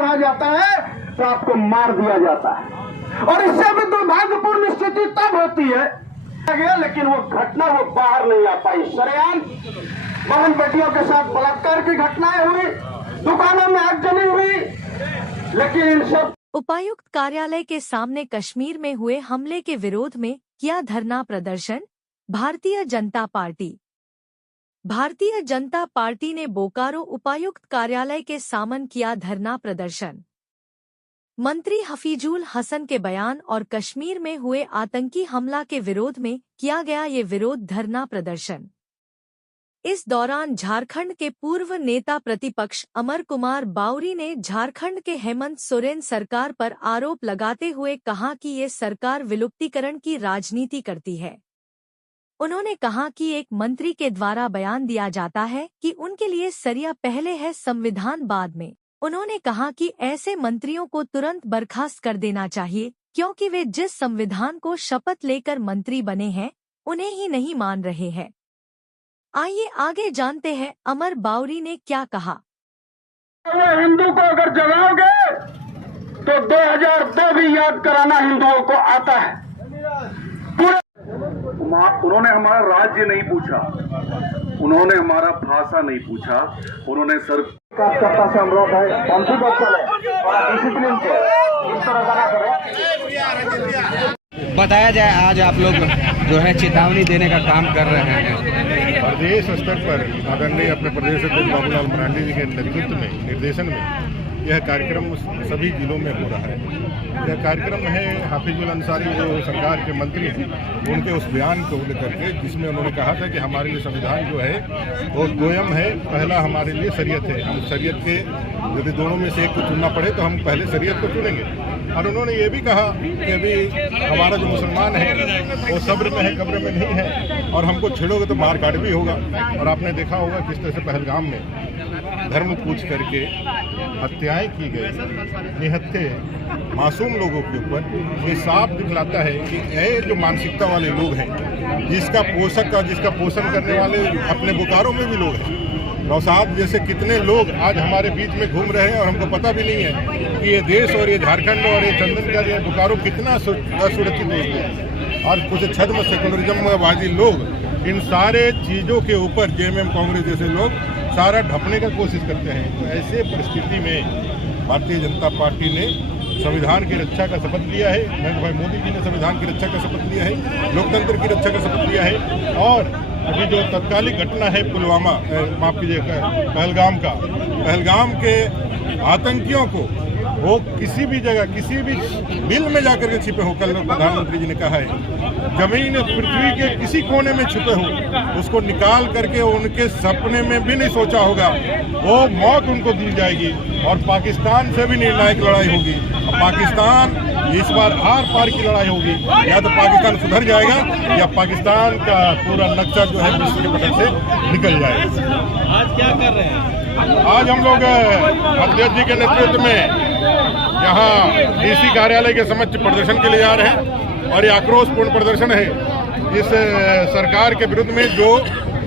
पढ़ा जाता है तो आपको मार दिया जाता है। और इससे भी दुर्भाग्यपूर्ण स्थिति तब होती है गया, लेकिन वो घटना वो बाहर नहीं आ पाई। सरेआम बहन बेटियों के साथ बलात्कार की घटनाएं हुई, दुकानों में आगजनी हुई, लेकिन इन सब। उपायुक्त कार्यालय के सामने कश्मीर में हुए हमले के विरोध में किया धरना प्रदर्शन। भारतीय जनता पार्टी ने बोकारो उपायुक्त कार्यालय के सामने किया धरना प्रदर्शन। मंत्री हफीजुल हसन के बयान और कश्मीर में हुए आतंकी हमला के विरोध में किया गया ये विरोध धरना प्रदर्शन। इस दौरान झारखंड के पूर्व नेता प्रतिपक्ष अमर कुमार बाउरी ने झारखंड के हेमंत सोरेन सरकार पर आरोप लगाते हुए कहा कि ये सरकार विलुप्तीकरण की राजनीति करती है। उन्होंने कहा कि एक मंत्री के द्वारा बयान दिया जाता है कि उनके लिए सरिया पहले है संविधान बाद में। उन्होंने कहा कि ऐसे मंत्रियों को तुरंत बर्खास्त कर देना चाहिए, क्योंकि वे जिस संविधान को शपथ लेकर मंत्री बने हैं उन्हें ही नहीं मान रहे हैं। आइए आगे जानते हैं अमर बाउरी ने क्या कहा। हिंदू को अगर जगाओगे तो 2002 भी याद कराना हिंदुओं को आता है। उन्होंने हमारा राज्य नहीं पूछा, उन्होंने हमारा भाषा नहीं पूछा, उन्होंने सर कार्यकर्ता से अनुरोध है शांति को चले और डिसिप्लिन से इस तरह का करें। बताया जाए आज आप लोग जो है चेतावनी देने का काम कर रहे हैं। प्रदेश स्तर पर आदरणीय अपने प्रदेश अध्यक्ष बाबूलाल मरांडी जी के नेतृत्व में निर्देशन में यह कार्यक्रम सभी जिलों में हो रहा है। यह कार्यक्रम है हाफिजुल अंसारी जो सरकार के मंत्री हैं, उनके उस बयान को लेकर के जिसमें उन्होंने कहा था कि हमारे लिए संविधान जो है वो दोयम है, पहला हमारे लिए शरीयत है। हम शरीयत के यदि दोनों में से एक को चुनना पड़े तो हम पहले शरीयत को चुनेंगे। और उन्होंने ये भी कहा कि अभी हमारा जो मुसलमान है वो सब्र में है, कब्र में नहीं है, और हमको छेड़ोगे तो मार काट भी होगा। और आपने देखा होगा किस तरह से पहलगाम में धर्म पूछ करके हत्याएं की गई, निहत्थे मासूम लोगों के ऊपर। ये साफ दिखलाता है कि ये जो मानसिकता वाले लोग हैं, जिसका पोषक और जिसका पोषण करने वाले अपने बोकारो में भी लोग हैं। नौसाद जैसे कितने लोग आज हमारे बीच में घूम रहे हैं और हमको पता भी नहीं है कि ये देश और ये झारखंड और ये चंदन का ये बोकारो कितना असुरक्षित देश है। और कुछ छद्म सेकुलरिज्मवादी लोग इन सारे चीज़ों के ऊपर जेएमएम कांग्रेस जैसे लोग सारा ढपने का कोशिश करते हैं। तो ऐसे परिस्थिति में भारतीय जनता पार्टी ने संविधान की रक्षा का शपथ लिया है। नरेंद्र भाई मोदी जी ने संविधान की रक्षा का शपथ लिया है, लोकतंत्र की रक्षा का शपथ लिया है। और अभी जो तत्कालिक घटना है पुलवामा, माफ कीजिएगा, पहलगाम के आतंकियों को वो किसी भी जगह किसी भी बिल में जाकर के छिपे हो, कल प्रधानमंत्री जी ने कहा है जमीन पृथ्वी के किसी कोने में छिपे हो, उसको निकाल करके उनके सपने में भी नहीं सोचा होगा, वो मौत उनको दी जाएगी। और पाकिस्तान से भी निर्णायक लड़ाई होगी। पाकिस्तान इस बार आर पार की लड़ाई होगी, या तो पाकिस्तान सुधर जाएगा या पाकिस्तान का पूरा नक्शा जो है विश्व के पटल से निकल जाएगा। आज क्या कर रहे हैं? आज हम लोग अध्यक्ष जी के नेतृत्व में यहाँ डीसी कार्यालय के समक्ष प्रदर्शन के लिए आ रहे हैं। और ये आक्रोशपूर्ण प्रदर्शन है इस सरकार के विरुद्ध में जो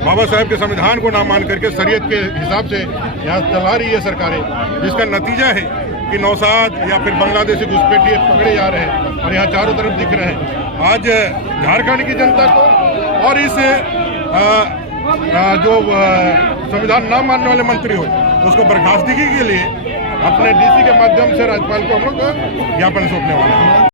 बाबा साहब के संविधान को ना मान करके शरीयत के हिसाब से यहाँ चला रही है सरकारें, जिसका नतीजा है कि नौसाद या फिर बांग्लादेशी घुसपैठिए पकड़े जा रहे हैं और यहाँ चारों तरफ दिख रहे हैं। आज झारखंड की जनता को और इस जो संविधान ना मानने वाले मंत्री हो उसको बर्खास्तगी के लिए अपने डीसी के माध्यम से राज्यपाल को हम लोग ज्ञापन सौंपने वाले हैं।